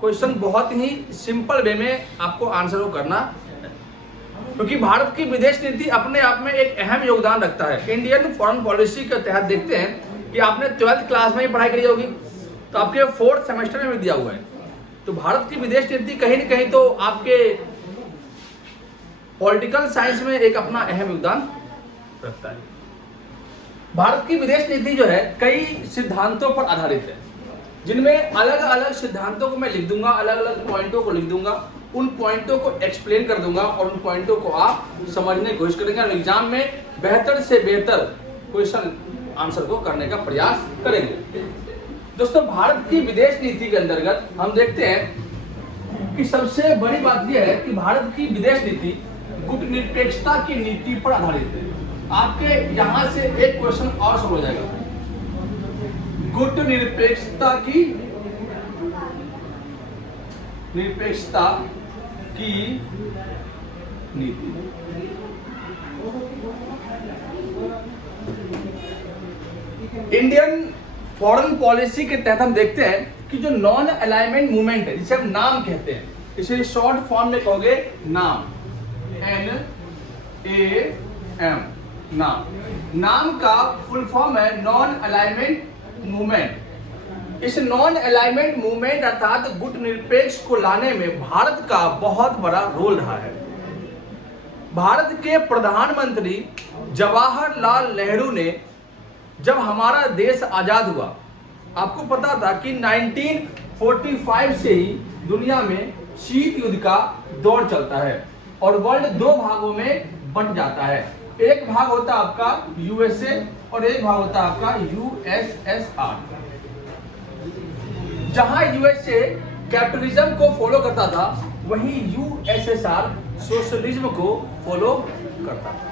Question बहुत ही simple way में आपको आंसर को करना है, क्योंकि भारत की विदेश नीति अपने आप में एक अहम योगदान रखता है। इंडियन फॉरेन पॉलिसी के तहत देखते हैं कि आपने 12th क्लास में ही पढ़ाई करी होगी, तो आपके 4th सेमेस्टर में भी दिया हुआ है। तो भारत की विदेश नीति कहीं न कहीं तो आपके पॉलिटिकल साइंस में एक अपना अहम योगदान रखता है। भारत की विदेश नीति जो है कई सिद्धांतों पर आधारित है, जिनमें अलग अलग सिद्धांतों को मैं लिख दूंगा, अलग अलग पॉइंटों को लिख दूंगा, उन पॉइंटों को एक्सप्लेन कर दूंगा और उन पॉइंटों को आप समझने की कोशिश करेंगे और एग्जाम में बेहतर से बेहतर क्वेश्चन आंसर को करने का प्रयास करेंगे। दोस्तों, भारत की विदेश नीति के अंतर्गत हम देखते हैं कि सबसे बड़ी बात यह है कि भारत की विदेश नीति गुटनिरपेक्षता की नीति पर आधारित है। आपके यहां से एक क्वेश्चन और समझ जाएगा, गुटनिरपेक्षता की नीति। इंडियन फॉरेन पॉलिसी के तहत हम देखते हैं कि जो नॉन अलाइनमेंट मूवमेंट है, जिसे हम नाम कहते हैं, इसे शॉर्ट फॉर्म में कहोगे नाम, NAM, नाम का फुल फॉर्म है नॉन अलाइनमेंट मूवमेंट। इस नॉन अलाइनमेंट मूवमेंट अर्थात गुट निरपेक्ष को लाने में भारत का बहुत बड़ा रोल रहा है। भारत के प्रधानमंत्री जवाहरलाल नेहरू ने जब हमारा देश आजाद हुआ, आपको पता था कि 1945 से ही दुनिया में शीत युद्ध का दौर चलता है और वर्ल्ड दो भागों में बंट जाता है। एक भाग होता है आपका यूएसए और एक भाग होता है आपका यूएसएसआर। जहां यूएसए कैपिटलिज्म को फॉलो करता था, वहीं यूएसएसआर सोशलिज्म को फॉलो करता था।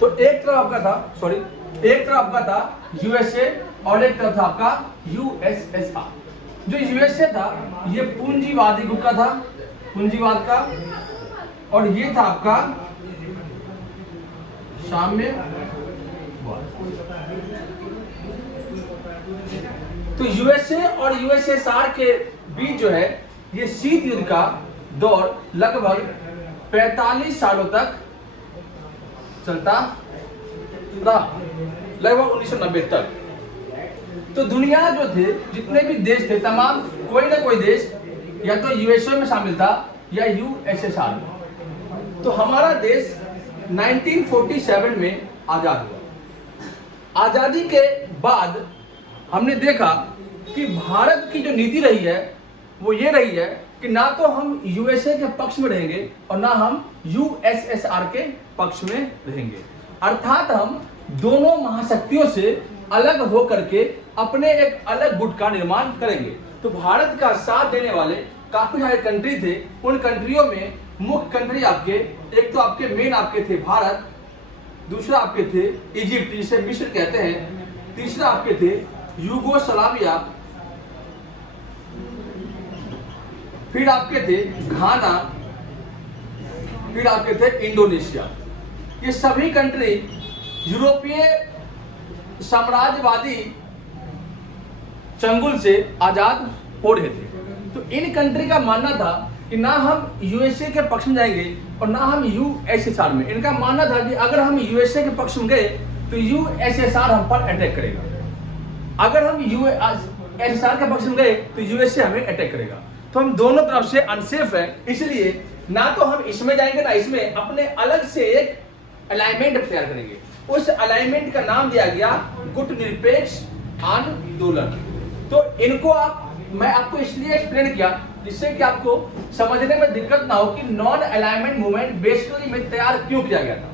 तो एक तरफ आपका था, एक तरफ आपका था यूएसए और एक तरफ था आपका यूएसएसआर। जो यूएसए था ये पूंजीवादी गुट का था, पूंजीवाद का, और ये था आपका साम्यवाद। तो यूएसए और यूएसएसआर के बीच जो है ये शीत युद्ध का दौर लगभग 45 सालों तक चलता रहा, लगभग 1990 तक। तो दुनिया जो थे, जितने भी देश थे, तमाम कोई ना कोई देश या तो यूएसए में शामिल था या यूएसएसआर में। तो हमारा देश 1947 में आजाद हुआ। आजादी के बाद हमने देखा कि भारत की जो नीति रही है वो ये रही है कि ना तो हम यूएसए के पक्ष में रहेंगे और ना हम यूएसएसआर के पक्ष में रहेंगे। अर्थात हम दोनों महाशक्तियों से अलग होकर के अपने एक अलग गुट का निर्माण करेंगे। तो भारत का साथ देने वाले काफी सारे कंट्री थे। उन कंट्रियों में मुख्य कंट्री आपके, एक तो आपके मेन आपके थे भारत, दूसरा आपके थे इजिप्ट जिसे मिस्र कहते हैं, तीसरा आपके थे यूगोस्लाविया, फिर आपके थे घाना, फिर आपके थे इंडोनेशिया। ये सभी कंट्री यूरोपीय साम्राज्यवादी चंगुल से आजाद हो रहे थे। तो इन कंट्री का मानना था कि ना हम यूएसए के पक्ष में जाएंगे और ना हम यूएसएसआर में। इनका मानना था कि अगर हम यूएसए के पक्ष में गए तो यूएसएसआर हम पर अटैक करेगा, अगर हम यूएसएसआर के पक्ष में गए तो यूएसए हमें अटैक करेगा। तो हम दोनों तरफ से अनसेफ है, इसलिए ना तो हम इसमें जाएंगे ना इसमें, अपने अलग से एक अलाइनमेंट तैयार करेंगे। उस अलाइनमेंट का नाम दिया गया गुट निरपेक्ष आंदोलन। तो इनको मैं आपको इसलिए एक्सप्लेन किया जिससे कि आपको समझने में दिक्कत ना हो कि नॉन अलाइनमेंट मूवमेंट बेसिकली में तैयार क्यों किया गया था।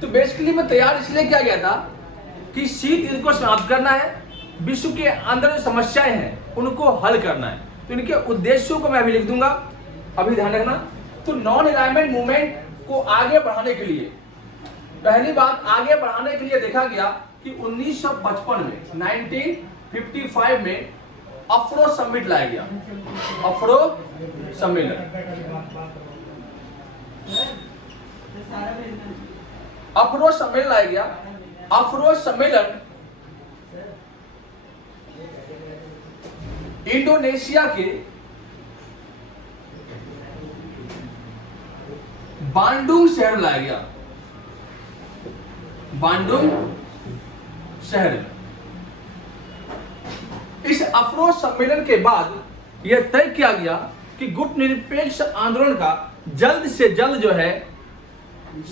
तो बेसिकली में तैयार इसलिए किया गया था कि शीत युद्ध को समाप्त करना है, विश्व के अंदर जो समस्याएं हैं उनको हल करना है। तो इनके उद्देश्यों को मैं अभी लिख दूंगा, अभी ध्यान रखना। तो नॉन अलाइनमेंट मूवमेंट को आगे बढ़ाने के लिए, पहली बात आगे बढ़ाने के लिए देखा गया कि 1955 में 1955 में अफ्रो समिट लाया गया, अफ्रो सम्मेलन। अफ्रो सम्मेलन लाया गया। अफ्रो सम्मेलन इंडोनेशिया के बांडुंग शहर लाया गया, बांडुंग शहर। इस अफ्रो सम्मेलन के बाद यह तय किया गया कि गुटनिरपेक्ष आंदोलन का जल्द से जल्द जो है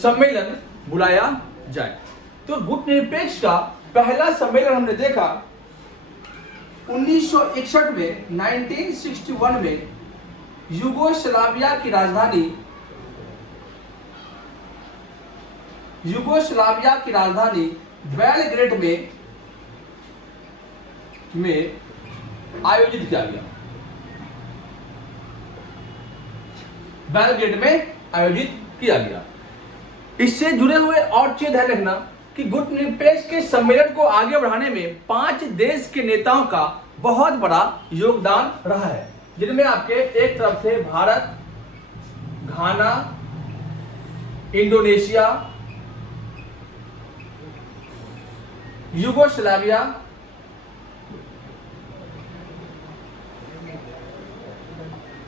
सम्मेलन बुलाया जाए। तो गुटनिरपेक्ष का पहला सम्मेलन हमने देखा 1961 में, 1961 में यूगोस्लाविया की राजधानी बेलग्रेड में आयोजित किया गया, बेलग्रेड में आयोजित किया गया। इससे जुड़े हुए और चीज ध्यान रखना कि गुटनिरपेक्ष के सम्मेलन को आगे बढ़ाने में 5 देश के नेताओं का बहुत बड़ा योगदान रहा है, जिनमें आपके एक तरफ थे भारत, घाना, इंडोनेशिया, यूगोस्लाविया,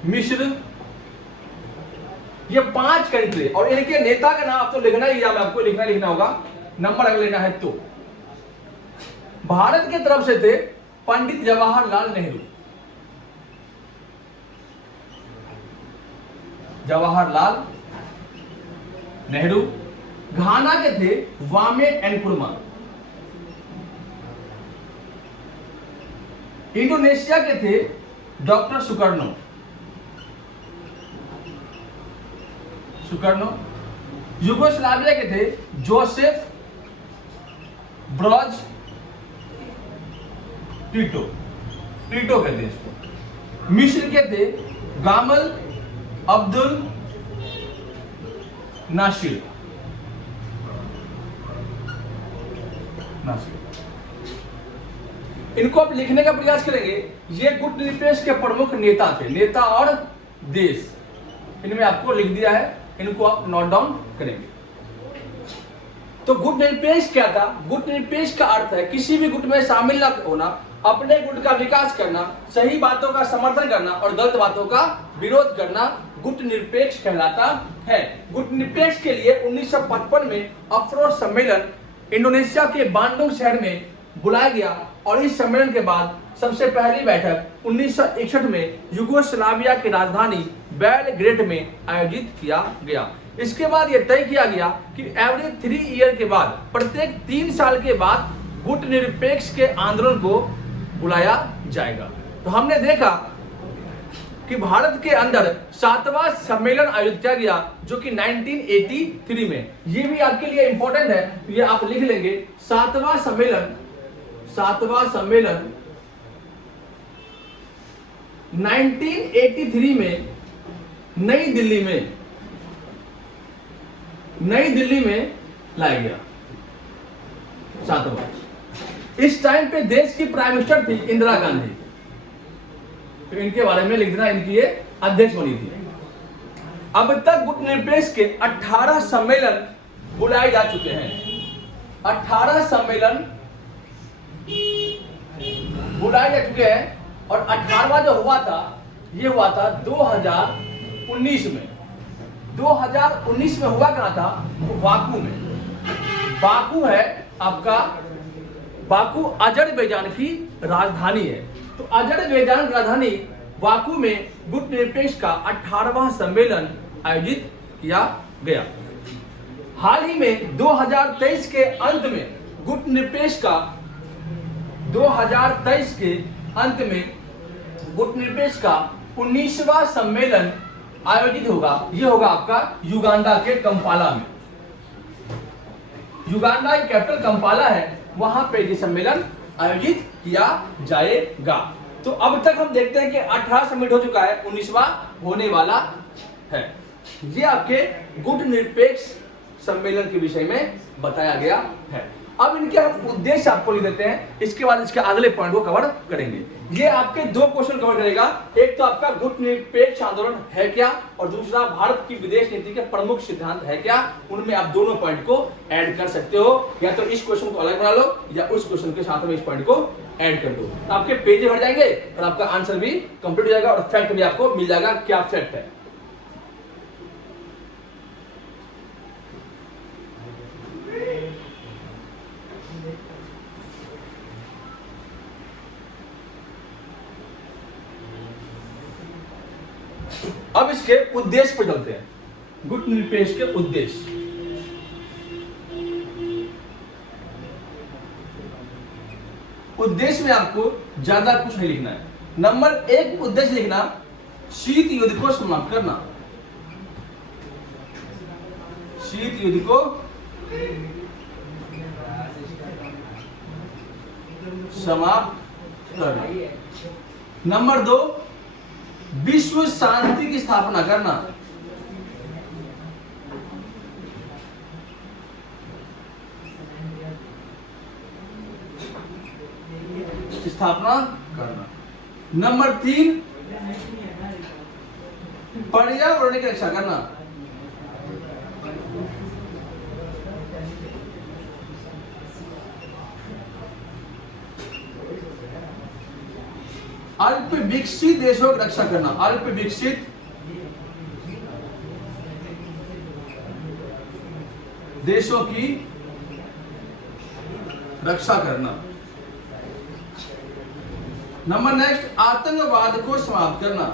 मिस्र, ये 5 कंट्री। और इनके नेता का नाम आप तो लिखना ही, मैं आपको लिखना होगा, नंबर अगर लेना है तो। भारत की तरफ से थे पंडित जवाहरलाल नेहरू, जवाहरलाल नेहरू। घाना के थे वामे एनक्रुमा। इंडोनेशिया के थे डॉक्टर सुकर्णो। यूगोस्लाविया के थे जोसेफ ब्रॉज टीटो कहते हैं इसको। मिस्र के थे गामल अब्दुल नासिर। इनको आप लिखने का प्रयास करेंगे। ये गुटनिरपेक्ष के प्रमुख नेता थे, नेता और देश इनमें आपको लिख दिया है, इनको आप नोट डाउन करेंगे। तो गुटनिरपेक्ष क्या था? गुटनिरपेक्ष का अर्थ है किसी भी गुट में शामिल न होना, अपने गुट का विकास करना, सही बातों का समर्थन करना और गलत बातों का विरोध करना गुटनिरपेक्ष कहलाता है। गुटनिरपेक्ष के लिए 1955 में अफ्रो सम्मेलन इंडोनेशिया के बांडुंग शहर में बुलाया गया और इस सम्मेलन के बाद सबसे पहली बैठक 1961 में यूगोस्लाविया की राजधानी बेलग्रेड में आयोजित किया गया। इसके बाद यह तय किया गया कि एवरी 3 ईयर के बाद, प्रत्येक 3 साल के बाद गुटनिरपेक्ष के आंदोलन को बुलाया जाएगा। तो हमने देखा कि भारत के अंदर 7वां सम्मेलन आयोजित किया गया जो कि 1983 में। ये भी आपके लिए इंपॉर्टेंट है, ये आप लिख लेंगे। 7वां सम्मेलन 1983 में नई दिल्ली में लाया गया। 7वां। इस टाइम पे देश की प्राइम मिनिस्टर थी इंदिरा गांधी, तो इनके बारे में लिख देना, इनकी ये अध्यक्ष बनी थी। अब तक गुटनिरपेक्ष के 18 सम्मेलन बुलाए जा चुके हैं। 18 सम्मेलन बुलाए जा चुके हैं और 18वां जो हुआ था, ये हुआ था 2019 में। 2019 में हुआ कहाँ था? बाकू में। बाकू है आपका, बाकू अजरबैजान की राजधानी है। तो अजरबैजान राजधानी बाकू में गुटनिरपेक्ष का 18वां सम्मेलन आयोजित किया गया। हाल ही में 2023 के अंत में गुटनिरपेक्ष का 2023 के अंत में गुटनिरपेक्ष का 19वां सम्मेलन आयोजित होगा। यह होगा आपका युगांडा के कंपाला में। युगांडा की कैपिटल कंपाला है वहां पे ये सम्मेलन आयोजित किया जाएगा। तो अब तक हम देखते हैं कि 18 समिट हो चुका है, 19वां होने वाला है। ये आपके गुट निरपेक्ष सम्मेलन के विषय में बताया गया है। अब इनके हम उद्देश्य आपको लिख देते हैं, इसके बाद इसके अगले पॉइंट को कवर करेंगे। ये आपके दो क्वेश्चन कवर करेगा, एक तो आपका गुट निरपेक्ष आंदोलन है क्या, और दूसरा भारत की विदेश नीति के प्रमुख सिद्धांत है क्या। उनमें आप दोनों पॉइंट को ऐड कर सकते हो, या तो इस क्वेश्चन को अलग बना लो या उस क्वेश्चन के साथ में इस पॉइंट को ऐड कर दो। तो आपके पेज भर जाएंगे और आपका आंसर भी कंप्लीट हो जाएगा और फैक्ट भी आपको मिल जाएगा, क्या फैक्ट है। अब इसके उद्देश्य पर चलते हैं, गुट निरपेक्ष के उद्देश्य। उद्देश्य में आपको ज्यादा कुछ नहीं लिखना है। नंबर 1 उद्देश्य लिखना, शीत युद्ध को समाप्त करना। शीत युद्ध को समाप्त करना। नंबर 2 विश्व शांति की स्थापना करना। स्थापना करना। नंबर 3 पर्यावरण की रक्षा करना। अल्प विकसित देशों की रक्षा करना। अल्प विकसित देशों की रक्षा करना। नंबर नेक्स्ट, आतंकवाद को समाप्त करना।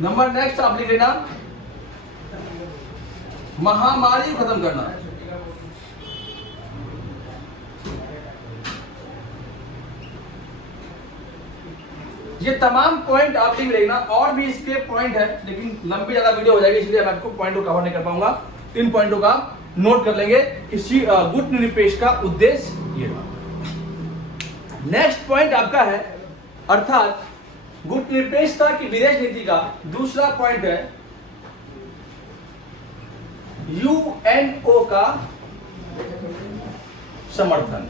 नंबर नेक्स्ट आप लिख लेना, महामारी को खत्म करना। ये तमाम पॉइंट आप लिख लेना, और भी इसके पॉइंट है लेकिन लंबी ज्यादा वीडियो हो जाएगी, इसलिए मैं आपको पॉइंट को कवर नहीं कर पाऊंगा। 3 पॉइंटों का नोट कर लेंगे कि गुट निरपेक्ष का उद्देश्य ये रहा। नेक्स्ट पॉइंट आपका है, अर्थात गुट निरपेक्षता की विदेश नीति का दूसरा पॉइंट है यूएनओ का समर्थन।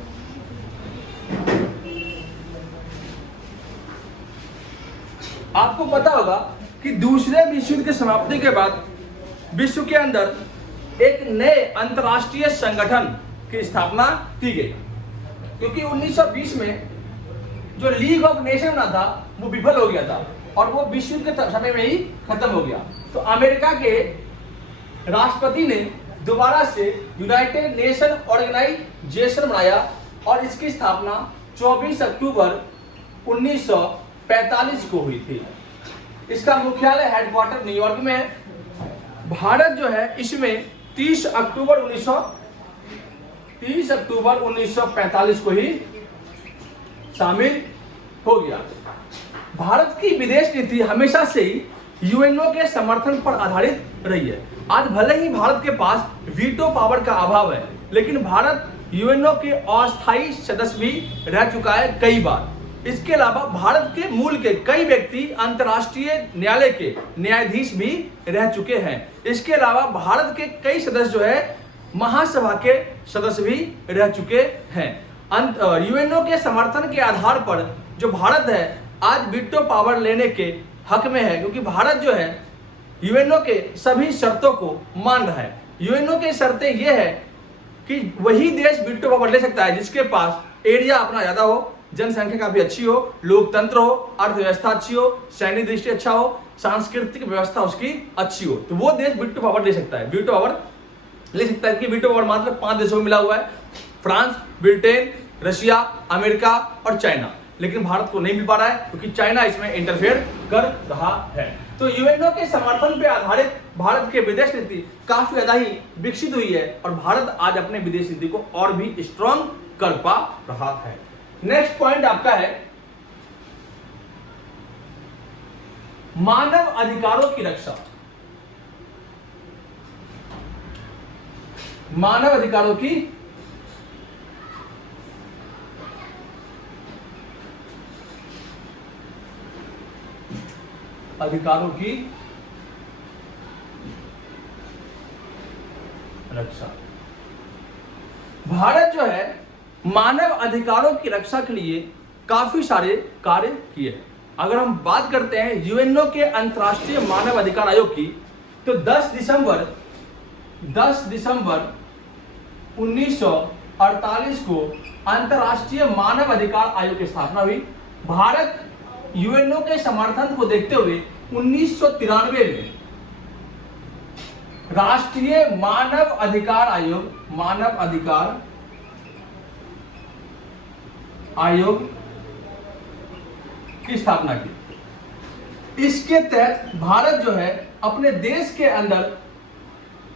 आपको पता होगा कि दूसरे विश्व युद्ध की समाप्ति के बाद विश्व के अंदर एक नए अंतरराष्ट्रीय संगठन की स्थापना की गई, क्योंकि 1920 में जो लीग ऑफ नेशन बना था वो विफल हो गया था और वो विश्व युद्ध के समय में ही खत्म हो गया। तो अमेरिका के राष्ट्रपति ने दोबारा से यूनाइटेड नेशन ऑर्गेनाइजेशन बनाया और इसकी स्थापना 24 अक्टूबर 1945 को हुई थी। इसका मुख्यालय हेडक्वार्टर न्यूयॉर्क में है। भारत जो है इसमें 30 अक्टूबर 1945 को ही शामिल हो गया। भारत की विदेश नीति हमेशा से ही यूएनओ के समर्थन पर आधारित रही है। आज भले ही भारत के पास वीटो पावर का अभाव है, लेकिन भारत यूएनओ के अस्थायी सदस्य भी रह चुका है कई बार। इसके अलावा भारत के मूल के कई व्यक्ति अंतर्राष्ट्रीय न्यायालय के न्यायाधीश भी रह चुके हैं। इसके अलावा भारत के कई सदस्य जो है महासभा के सदस्य भी रह चुके हैं। यूएनओ के समर्थन के आधार पर जो भारत है आज वीटो पावर लेने के हक में है, क्योंकि भारत जो है यूएनओ के सभी शर्तों को मान रहा है। यूएनओ की शर्तें ये है कि वही देश वीटो पावर ले सकता है जिसके पास एरिया अपना ज्यादा हो, जनसंख्या काफी अच्छी हो, लोकतंत्र हो, अर्थव्यवस्था अच्छी हो, सैन्य दृष्टि अच्छा हो, सांस्कृतिक व्यवस्था उसकी अच्छी हो, तो वो देश वीटो पावर ले सकता है। वीटो पावर ले सकता है कि वीटो पावर मात्र 5 देशों में मिला हुआ है, फ्रांस, ब्रिटेन, रशिया, अमेरिका और चाइना। लेकिन भारत को नहीं मिल पा रहा है क्योंकि चाइना इसमें इंटरफेयर कर रहा है। तो यूएनओ के समर्थन पर आधारित भारत की विदेश नीति काफी ज्यादा ही विकसित हुई है और भारत आज अपने विदेश नीति को और भी स्ट्रॉन्ग कर पा रहा है। नेक्स्ट पॉइंट आपका है मानव अधिकारों की रक्षा, मानव अधिकारों की रक्षा। भारत जो है मानव अधिकारों की रक्षा के लिए काफी सारे कार्य किए। अगर हम बात करते हैं यूएनओ के अंतर्राष्ट्रीय मानव अधिकार आयोग की, तो 10 दिसंबर 1948 को अंतर्राष्ट्रीय मानव अधिकार आयोग की स्थापना हुई। भारत यूएनओ के समर्थन को देखते हुए 1993 में राष्ट्रीय मानव अधिकार आयोग की स्थापना की। इसके तहत भारत जो है अपने देश के अंदर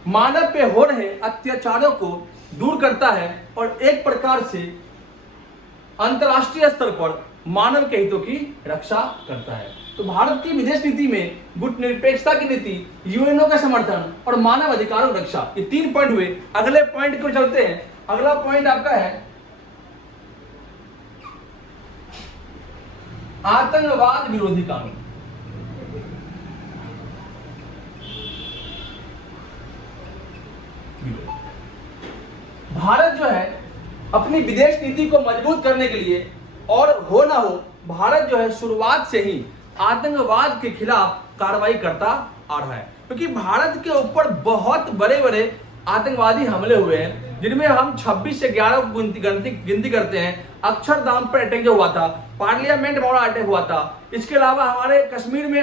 मानव पे हो रहे अत्याचारों को दूर करता है और एक प्रकार से अंतर्राष्ट्रीय स्तर पर मानव के हितों की रक्षा करता है। तो भारत की विदेश नीति में गुटनिरपेक्षता की नीति, यूएनओ का समर्थन और मानव अधिकारों की रक्षा, ये 3 पॉइंट हुए। अगले पॉइंट को चलते हैं। अगला पॉइंट आपका है आतंकवाद विरोधी कानून। भारत जो है अपनी विदेश नीति को मजबूत करने के लिए और हो ना हो, भारत जो है शुरुआत से ही आतंकवाद के खिलाफ कार्रवाई करता आ रहा है, क्योंकि भारत के ऊपर बहुत बड़े बड़े आतंकवादी हमले हुए हैं, जिनमें हम 26 से 11 को गिनती करते हैं। अक्षरधाम पर अटैक जो हुआ था, पार्लियामेंट में बड़ा अटैक हुआ था, इसके अलावा हमारे कश्मीर में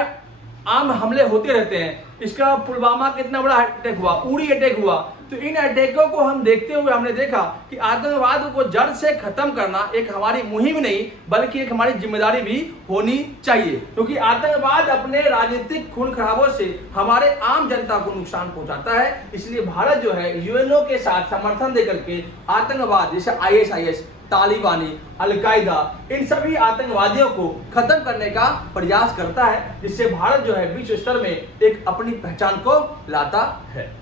आम हमले होते रहते हैं। इसका पुलवामा कितना बड़ा अटैक हुआ, उरी अटैक हुआ। तो इन अटैकों को हम देखते हुए हमने देखा कि आतंकवाद को जड़ से खत्म करना एक हमारी मुहिम नहीं बल्कि एक हमारी जिम्मेदारी भी होनी चाहिए, क्योंकि आतंकवाद अपने राजनीतिक खून खराबों से हमारे आम जनता को नुकसान पहुंचाता है। इसलिए भारत जो है यूएनओ के साथ समर्थन देकर के आतंकवाद जैसे आईएसआईएस, तालिबानी, अलकायदा, इन सभी आतंकवादियों को खत्म करने का प्रयास करता है, जिससे भारत जो है विश्व स्तर में एक अपनी पहचान को लाता है।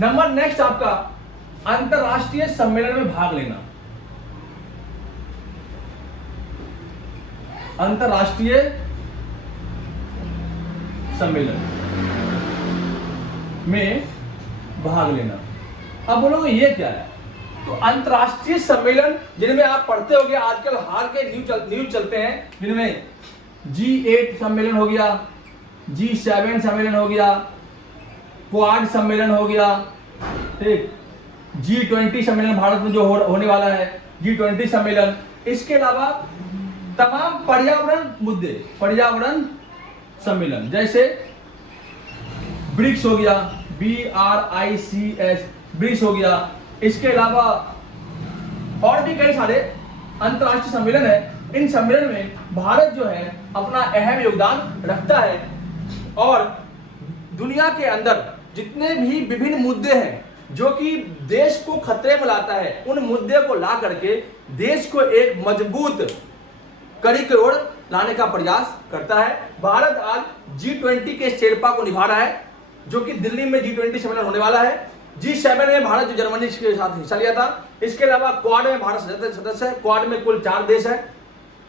नंबर नेक्स्ट आपका अंतरराष्ट्रीय सम्मेलन में भाग लेना। अंतरराष्ट्रीय सम्मेलन में भाग लेना। अब बोलोगे ये क्या है? तो अंतरराष्ट्रीय सम्मेलन जिनमें आप पढ़ते होंगे, आजकल हाल के न्यूज चलते हैं, जिनमें G8 सम्मेलन हो गया, G7 सम्मेलन हो गया, क्वाड सम्मेलन हो गया, ठीक, G20 सम्मेलन भारत में जो होने वाला है, G20 सम्मेलन। इसके अलावा तमाम पर्यावरण मुद्दे, पर्यावरण सम्मेलन, जैसे ब्रिक्स हो गया, BRICS, ब्रिक्स हो गया। इसके अलावा और भी कई सारे अंतरराष्ट्रीय सम्मेलन है। इन सम्मेलन में भारत जो है अपना अहम योगदान रखता है और दुनिया के अंदर जितने भी विभिन्न मुद्दे हैं जो कि देश को खतरे में लाता है, उन मुद्दे को ला करके देश को एक मजबूत कड़ी की ओर लाने का प्रयास करता है। भारत आज G20 के शेरपा को निभा रहा है, जो कि दिल्ली में G20 सम्मेलन होने वाला है। G7 में भारत जो जर्मनी के साथ हिस्सा लिया था। इसके अलावा क्वाड में भारत सदस्य है। क्वाड में कुल 4 देश है,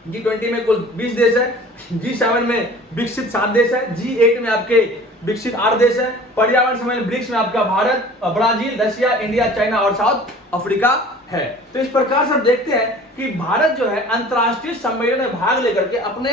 G20 में कुल 20 देश है, G7 में विकसित 7 देश है, G8 में आपके विकसित 8 देश है। पर्यावरण सम्मेलन ब्रिक्स में आपका Bharat, Brazil, Russia, India, China और साउथ अफ्रीका है। तो इस प्रकार से हम देखते हैं कि भारत जो है अंतरराष्ट्रीय सम्मेलन में भाग लेकर के अपने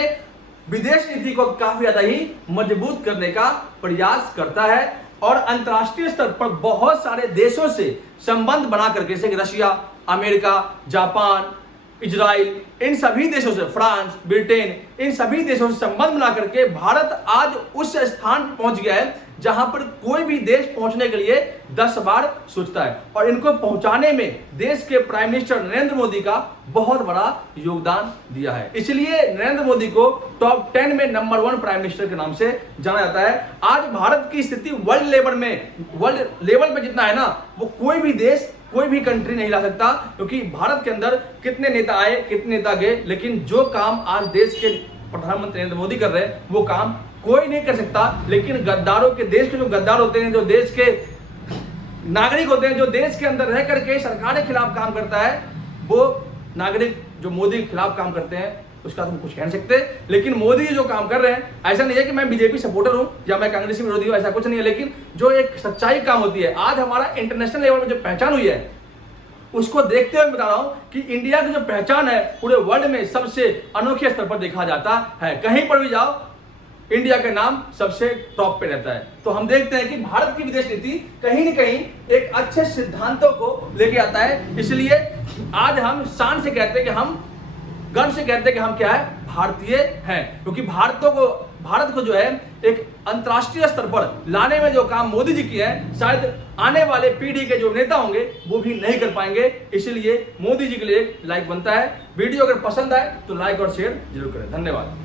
विदेश नीति को काफी ज्यादा ही मजबूत करने का प्रयास करता है और अंतरराष्ट्रीय स्तर पर बहुत सारे देशों से संबंध बना करके, जैसे रशिया, अमेरिका, जापान, इजराइल, इन सभी देशों से, फ्रांस, ब्रिटेन, इन सभी देशों से संबंध बना करके भारत आज उस स्थान पर पहुंच गया है जहां पर कोई भी देश पहुंचने के लिए 10 बार सोचता है। और इनको पहुंचाने में देश के प्राइम मिनिस्टर नरेंद्र मोदी का बहुत बड़ा योगदान दिया है। इसलिए नरेंद्र मोदी को टॉप 10 में नंबर 1 प्राइम मिनिस्टर के नाम से जाना जाता है। आज भारत की स्थिति वर्ल्ड लेवल में जितना है ना, वो कोई भी देश, कोई भी कंट्री नहीं ला सकता, क्योंकि भारत के अंदर कितने नेता आए, कितने नेता गए, लेकिन जो काम आज देश के प्रधानमंत्री नरेंद्र मोदी कर रहे हैं वो काम कोई नहीं कर सकता। लेकिन गद्दारों के, देश के जो गद्दार होते हैं, जो देश के नागरिक होते हैं, जो देश के अंदर रह करके सरकार के खिलाफ काम करता है, वो नागरिक जो मोदी के खिलाफ काम करते हैं उसका तुम कुछ कह नहीं सकते। लेकिन मोदी जो काम कर रहे हैं, ऐसा नहीं है कि मैं बीजेपी सपोर्टर हूं या मैं कांग्रेस विरोधी हूं, ऐसा कुछ नहीं है। लेकिन जो एक सच्चाई काम होती है, आज हमारा इंटरनेशनल लेवल पर जो पहचान हुई है उसको देखते हुए बता रहा हूं कि इंडिया की जो पहचान है पूरे वर्ल्ड में सबसे अनोखे स्तर पर देखा जाता है। कहीं पर भी जाओ इंडिया का नाम सबसे टॉप पे रहता है। तो हम देखते हैं कि भारत की विदेश नीति कहीं न कहीं एक अच्छे सिद्धांतों को लेके आता है। इसलिए आज हम शान से कहते हैं कि हम गर्व से कहते हैं कि हम क्या है, भारतीय हैं। क्योंकि भारत को जो है एक अंतर्राष्ट्रीय स्तर पर लाने में जो काम मोदी जी किए हैं, शायद आने वाले पीढ़ी के जो नेता होंगे वो भी नहीं कर पाएंगे। इसलिए मोदी जी के लिए एक लाइक बनता है। वीडियो अगर पसंद आए तो लाइक और शेयर जरूर करें। धन्यवाद।